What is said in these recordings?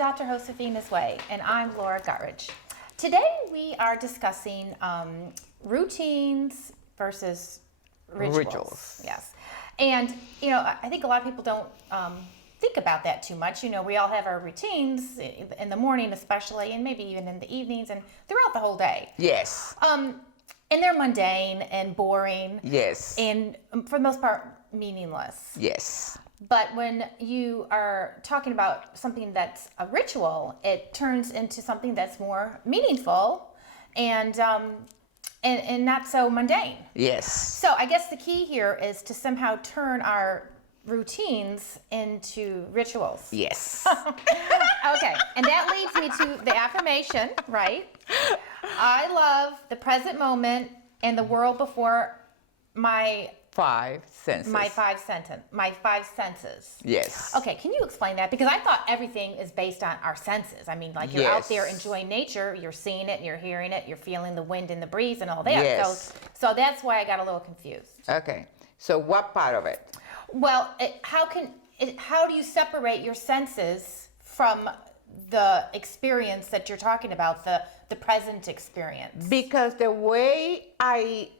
Dr. Josefina's Way, and I'm Laura Guttridge. Today we are discussing routines versus rituals. Yes. And, I think a lot of people don't think about that too much. We all have our routines in the morning especially, and maybe even in the evenings and throughout the whole day. Yes. And they're mundane and boring. Yes. And for the most part, meaningless. Yes. But when you are talking about something that's a ritual, it turns into something that's more meaningful and not so mundane. Yes. So I guess the key here is to somehow turn our routines into rituals. Yes. Okay, and that leads me to the affirmation, right? I love the present moment and the world before my five senses. My five senses. Yes. Okay, can you explain that? Because I thought everything is based on our senses. I mean, like you're out there enjoying nature, you're seeing it, you're hearing it, you're feeling the wind and the breeze and all that. Yes. So that's why I got a little confused. Okay. So what part of it? Well, how do you separate your senses from the experience that you're talking about, the present experience? Because the way I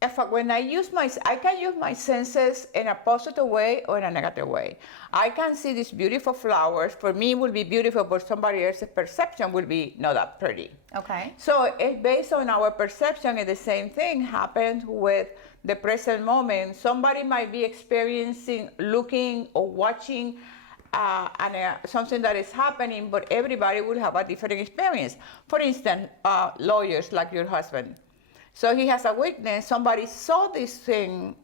can use my senses in a positive way or in a negative way. I can see these beautiful flowers. For me, it will be beautiful, but somebody else's perception will be not that pretty. Okay. So it's based on our perception, and the same thing happens with the present moment. Somebody might be experiencing, looking, or watching something that is happening, but everybody will have a different experience. For instance, lawyers like your husband. So he has a witness, somebody saw this thing,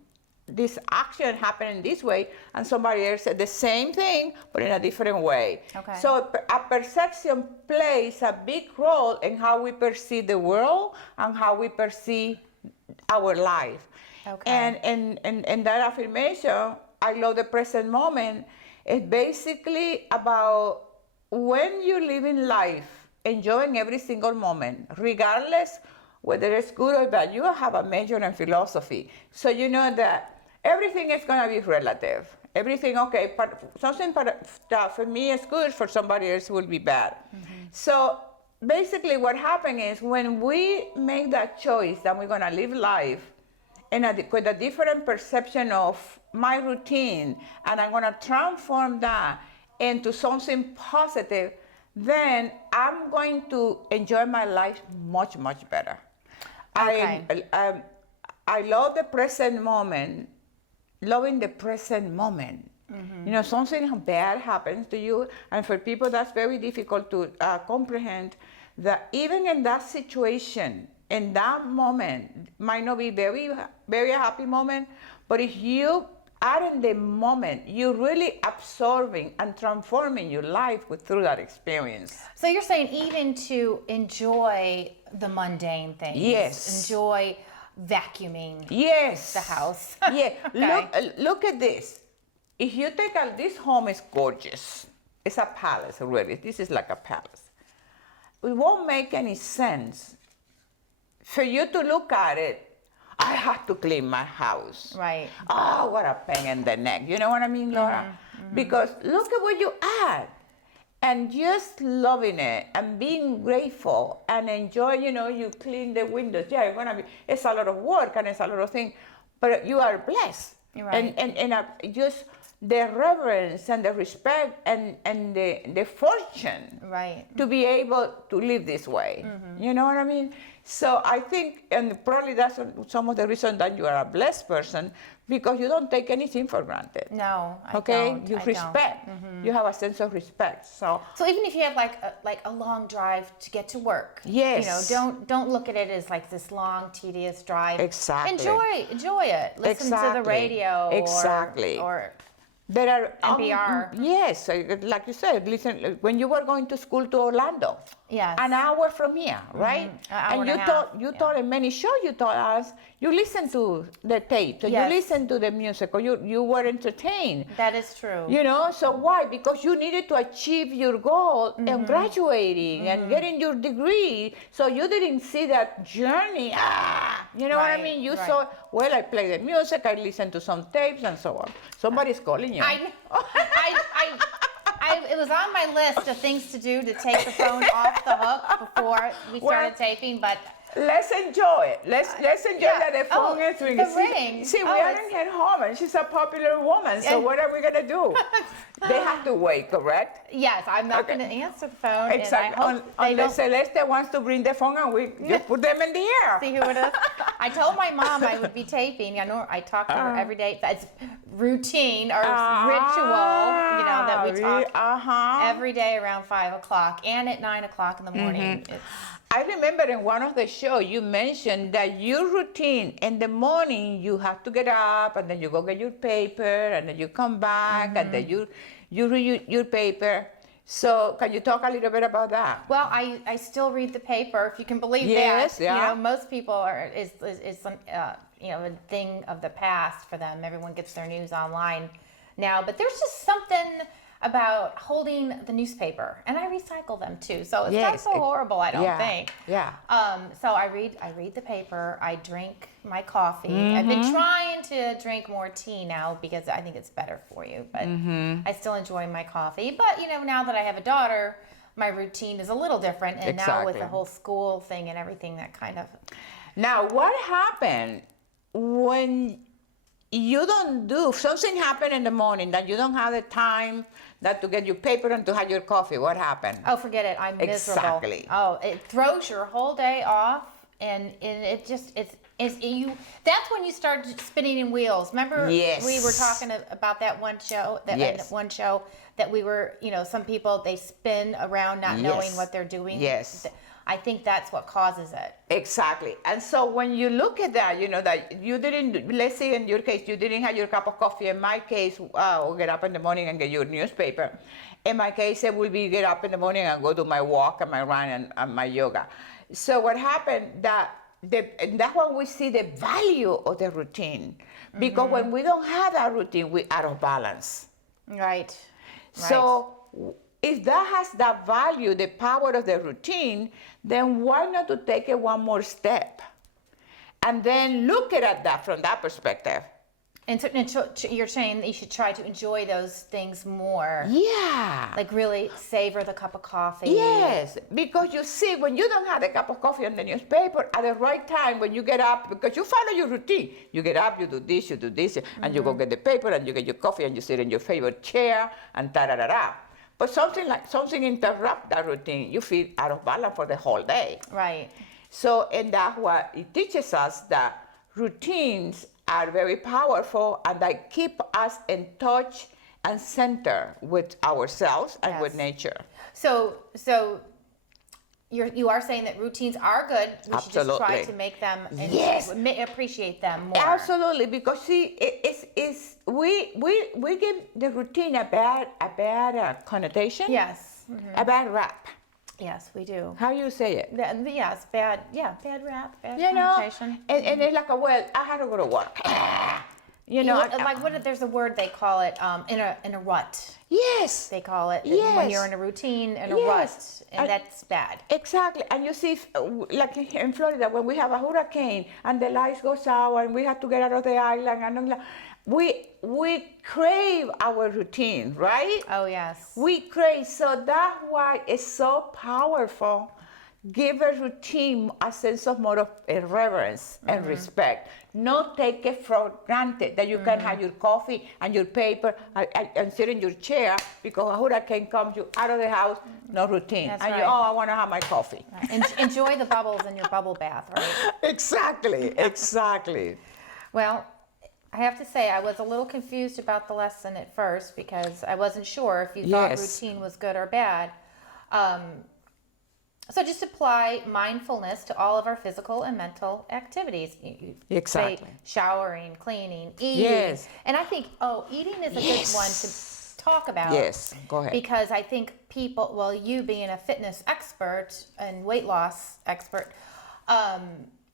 this action happening this way, and somebody else said the same thing, but in a different way. Okay. So a perception plays a big role in how we perceive the world and how we perceive our life. Okay. And that affirmation, I love the present moment, is basically about when you live in life, enjoying every single moment, regardless whether it's good or bad. You have a major in philosophy, so you know that everything is going to be relative. Everything, okay, something that for me is good, for somebody else will be bad. Mm-hmm. So basically what happens is when we make that choice that we're going to live life with a different perception of my routine, and I'm going to transform that into something positive, then I'm going to enjoy my life much, much better. Okay. I love the present moment, loving the present moment. Mm-hmm. Something bad happens to you, and for people that's very difficult to comprehend, that even in that situation, in that moment, might not be very, very happy moment, but if you are in the moment, you're really absorbing and transforming your life through that experience. So you're saying even to enjoy the mundane things. Yes. Enjoy vacuuming. Yes. The house. Yeah. Okay. Look at this. If you take this home is gorgeous. It's a palace, really. This is like a palace. It won't make any sense for you to look at it. I have to clean my house. Right. Oh, what a pain in the neck. You know what I mean, Laura? Mm-hmm. Mm-hmm. Because look at what you add. And just loving it and being grateful and enjoy, you clean the windows. Yeah, it's a lot of work and it's a lot of things, but you are blessed. Right. And just the reverence and the respect and the fortune to be able to live this way. Mm-hmm. You know what I mean? So I think, and probably that's some of the reason that you are a blessed person, because you don't take anything for granted. No, I don't. You respect. Mm-hmm. You have a sense of respect. So even if you have like a long drive to get to work, yes, don't look at it as like this long, tedious drive. Exactly. Enjoy it. Listen to the radio. Exactly. Or there are NPR. Yes, like you said, listen, when you were going to school to Orlando, yes, an hour from here, right? Mm-hmm. And you taught in many shows, you taught us, you listened to the tape, so yes, you listened to the music, or you were entertained. That is true. So why? Because you needed to achieve your goal mm-hmm, and graduating mm-hmm, and getting your degree, so you didn't see that journey. You know what I mean? You saw, well, I play the music, I listen to some tapes and so on. Somebody's calling you. It was on my list of things to do to take the phone off the hook before we started taping, but let's enjoy it. Let's enjoy yeah. that the phone is ringing. The ring. See, we haven't get home, and she's a popular woman. So what are we gonna do? They have to wait, correct? yes, I'm not going to answer the phone. Exactly. And I hope they Unless don't Celeste wants to bring the phone, and we just put them in the air. see who it is. I told my mom I would be taping. I know I talk to her every day. That's routine or ritual, that we talk every day around 5 o'clock and at 9 o'clock in the morning. I remember in one of the shows you mentioned that your routine in the morning, you have to get up and then you go get your paper and then you come back and then you read your paper. So can you talk a little bit about that? Well, I still read the paper, if you can believe Yes, that. yeah. Most people are is some a thing of the past for them. Everyone gets their news online now, but there's just something about holding the newspaper, and I recycle them too. So it's not so horrible, I don't think. Yeah. So I read the paper. I drink my coffee. I've been trying to drink more tea now because I think it's better for you. But I still enjoy my coffee. But now that I have a daughter, my routine is a little different. And now with the whole school thing and everything, that kind of. Now, what happened when you don't do something happen in the morning that you don't have the time that to get your paper and to have your coffee? What happened? Oh, forget it. I'm miserable. Exactly. Oh, it throws your whole day off, and it just you. That's when you start spinning in wheels. Remember, Yes. we were talking about that one show. That we were, some people, they spin around not knowing what they're doing. Yes. I think that's what causes it. Exactly. And so when you look at that, that you didn't, let's say in your case, you didn't have your cup of coffee. In my case, I'll get up in the morning and get your newspaper. In my case, it will be get up in the morning and go do my walk and my run and my yoga. So what happened, and that's when we see the value of the routine. Because when we don't have that routine, we're out of balance. Right. So if that has that value, the power of the routine, then why not to take it one more step and then look at that from that perspective? And you're saying that you should try to enjoy those things more. Yeah. Like really savor the cup of coffee. Yes, because you see, when you don't have a cup of coffee on the newspaper at the right time, when you get up, because you follow your routine, you get up, you do this, and you go get the paper, and you get your coffee, and you sit in your favorite chair, and ta-da-da-da. But something interrupt that routine, you feel out of balance for the whole day. Right. So, and that's what it teaches us, that routines are very powerful and they keep us in touch and center with ourselves and with nature. So you are saying that routines are good. We should just try to make them and appreciate them more. Absolutely, because see, we give the routine a bad connotation. Yes. A bad rap. Yes, we do. How you say it? Yes, bad rap, bad You know, connotation. and it's like I had to go to work. There's a word they call it in a rut. Yes. They call it Yes. when you're in a routine and a rut, and that's bad. Exactly. And you see, like in Florida, when we have a hurricane and the lights goes out and we have to get out of the island, and we crave our routine, right? Oh, yes. We crave. So that's why it's so powerful. Give a routine a sense of more of reverence and respect. Not take it for granted that you can have your coffee and your paper and sit in your chair because a hurricane comes you out of the house, no routine. That's and right. I want to have my coffee. Right. Enjoy the bubbles in your bubble bath, right? Exactly. Well, I have to say I was a little confused about the lesson at first because I wasn't sure if you thought routine was good or bad. So just apply mindfulness to all of our physical and mental activities. Exactly. Say showering, cleaning, eating. Yes. And I think, eating is a good one to talk about. Yes, go ahead. Because I think people, well, you being a fitness expert and weight loss expert,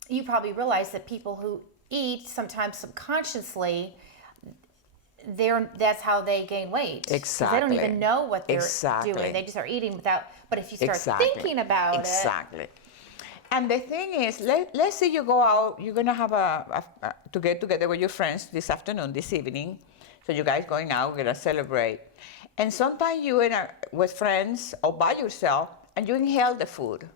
you probably realize that people who eat sometimes subconsciously, that's how they gain weight. Exactly. They don't even know what they're doing. They just are eating without. But if you start thinking about it. And the thing is, let's say you go out. You're gonna have to get together with your friends this afternoon, this evening. So you guys going out, gonna celebrate, And sometimes you with friends or by yourself, and you inhale the food.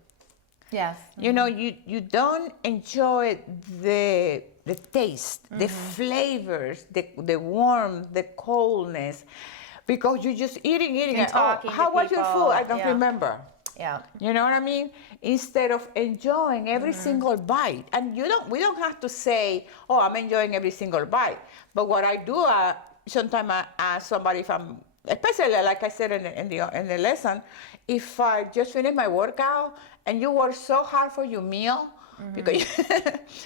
Yes. You know, you don't enjoy the taste, the flavors, the warmth, the coldness, because you're just eating, And talking how to was your people. food? I don't Yeah. remember. Yeah. You know what I mean? Instead of enjoying every single bite, and we don't have to say, "Oh, I'm enjoying every single bite." But what I do, sometimes I ask somebody if I'm, especially like I said in the lesson, if I just finished my workout and you work so hard for your meal, because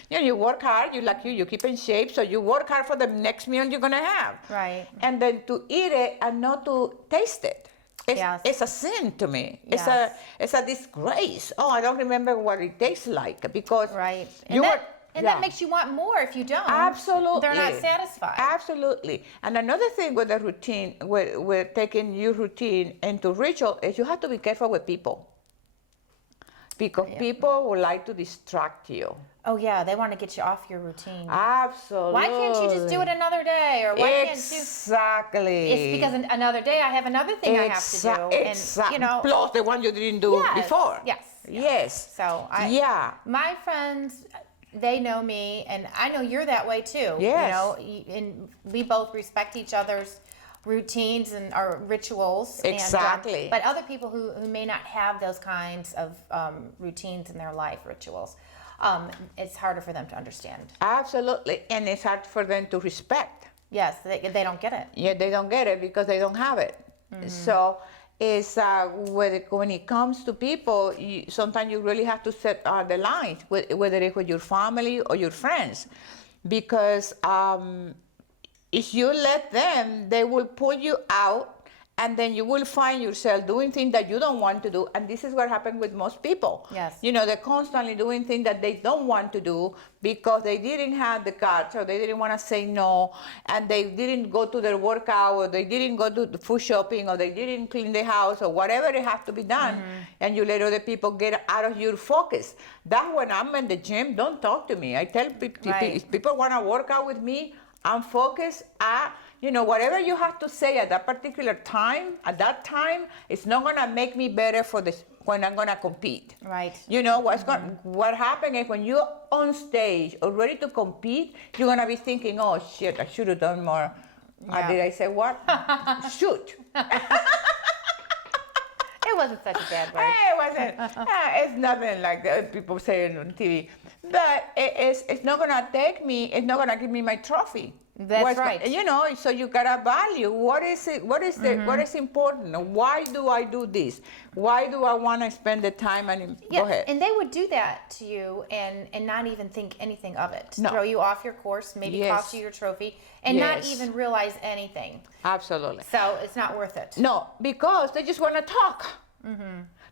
you work hard, you keep in shape, so you work hard for the next meal you're gonna have. Right. And then to eat it and not to taste it. Yes. It's a sin to me. Yes. It's a disgrace. Oh, I don't remember what it tastes like because Right. you And that makes you want more if you don't. Absolutely. They're not satisfied. Absolutely. And another thing with the routine, with taking your routine into ritual, is you have to be careful with people. Because people would like to distract you. Oh yeah, they want to get you off your routine. Absolutely. Why can't you just do it another day? Or why can't you? Exactly. It's because another day I have another thing I have to do. Exactly. And, Plus the one you didn't do before. Yes. Yes. So my friends, they know me, and I know you're that way too. Yes. You know, and we both respect each other's routines and our rituals. Exactly. And, but other people who may not have those kinds of routines in their life, rituals, it's harder for them to understand. Absolutely. And it's hard for them to respect. Yes, they don't get it. Yeah, they don't get it because they don't have it. So it's when it comes to people, sometimes you really have to set the lines, whether it's with your family or your friends, because if you let them, they will pull you out, and then you will find yourself doing things that you don't want to do. And this is what happened with most people. Yes. You know, they're constantly doing things that they don't want to do because they didn't have the guts, or they didn't want to say no, and they didn't go to their workout, or they didn't go to the food shopping, or they didn't clean the house, or whatever it has to be done. And you let other people get out of your focus. That's when I'm in the gym, don't talk to me. I tell people, if people want to work out with me, I'm focused. Whatever you have to say at that particular time, it's not gonna make me better for this when I'm gonna compete. Right. You know what happens is when you're on stage or ready to compete, you're gonna be thinking, "Oh shit, I should have done more." Yeah. Did I say what? Shoot. It wasn't such a bad word. It wasn't. It's nothing like people say on TV. But it's not gonna take me. It's not gonna give me my trophy. That's right. So you gotta value what is it. What is what is important? Why do I do this? Why do I want to spend the time? And go ahead. And they would do that to you and not even think anything of it. No. Throw you off your course, maybe cost you your trophy, and not even realize anything. Absolutely. So it's not worth it. No, because they just want to talk.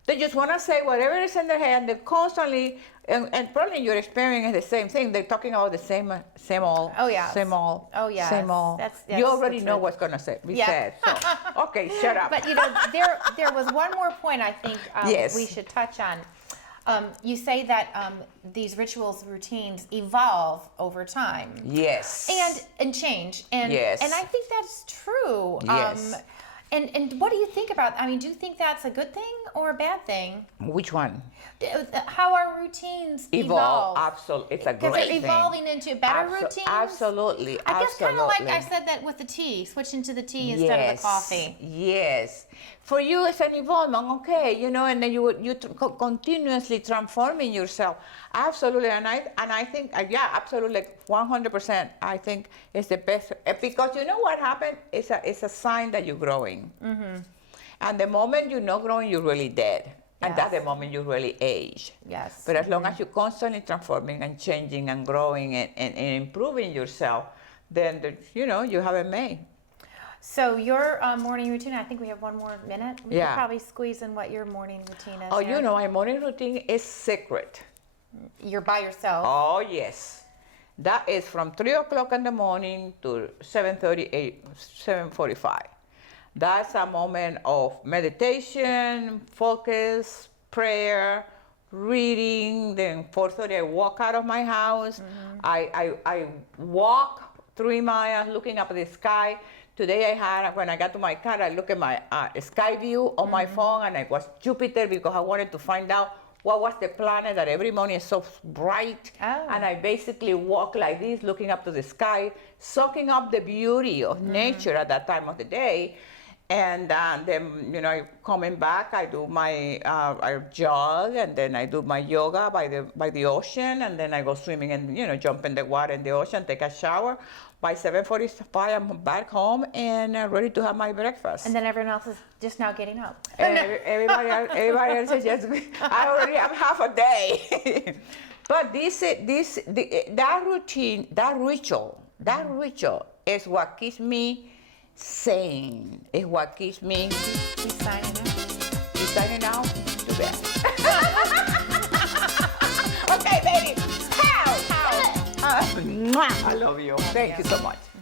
They just want to say whatever is in their head, and they're constantly, and probably your experience is the same thing. They're talking about the same old, Oh, yes. same old, Oh, yes. same old. That's you already the know truth. what's going to be Yeah. said. So, okay, shut up. But there was one more point I think Yes. we should touch on. You say that these rituals, routines evolve over time. Yes. And change. And Yes. and I think that's true. Yes. And what do you think about? I mean, do you think that's a good thing or a bad thing? Which one? How our routines evolve? Absolutely, it's a Because great they're thing. evolving into better routines. Absolutely. I guess kind of like I absolutely. said that with the tea, switching to the tea instead of the coffee. Yes. For you, it's an involvement, okay, and then you continuously transforming yourself. Absolutely, and I think, absolutely, 100%. I think it's the best because you know what happened? It's a sign that you're growing. And the moment you're not growing, you're really dead. And that's the moment you really age. Yes. But as long as you're constantly transforming and changing and growing and improving yourself, then you haven't made. So your morning routine, I think we have one more minute. We could Yeah. probably squeeze in what your morning routine is. Oh, Erin. my morning routine is secret. You're by yourself. Oh, yes. That is from 3 o'clock in the morning to 7:45. That's a moment of meditation, focus, prayer, reading. Then 4:30, I walk out of my house. I walk 3 miles looking up at the sky. Today when I got to my car, I look at my sky view on my phone, and it was Jupiter because I wanted to find out what was the planet that every morning is so bright. Oh. And I basically walk like this, looking up to the sky, soaking up the beauty of nature at that time of the day. And then, coming back, I do my I jog, and then I do my yoga by the ocean, and then I go swimming and jump in the water in the ocean, take a shower. By 7:45, I'm back home and ready to have my breakfast. And then everyone else is just now getting up. Everybody else is just. I already have half a day. But that routine, that ritual is what keeps me sane. Is what keeps me. He's signing out. He's signing out to bed. Okay, baby. Pow. I love you. Thank you so much.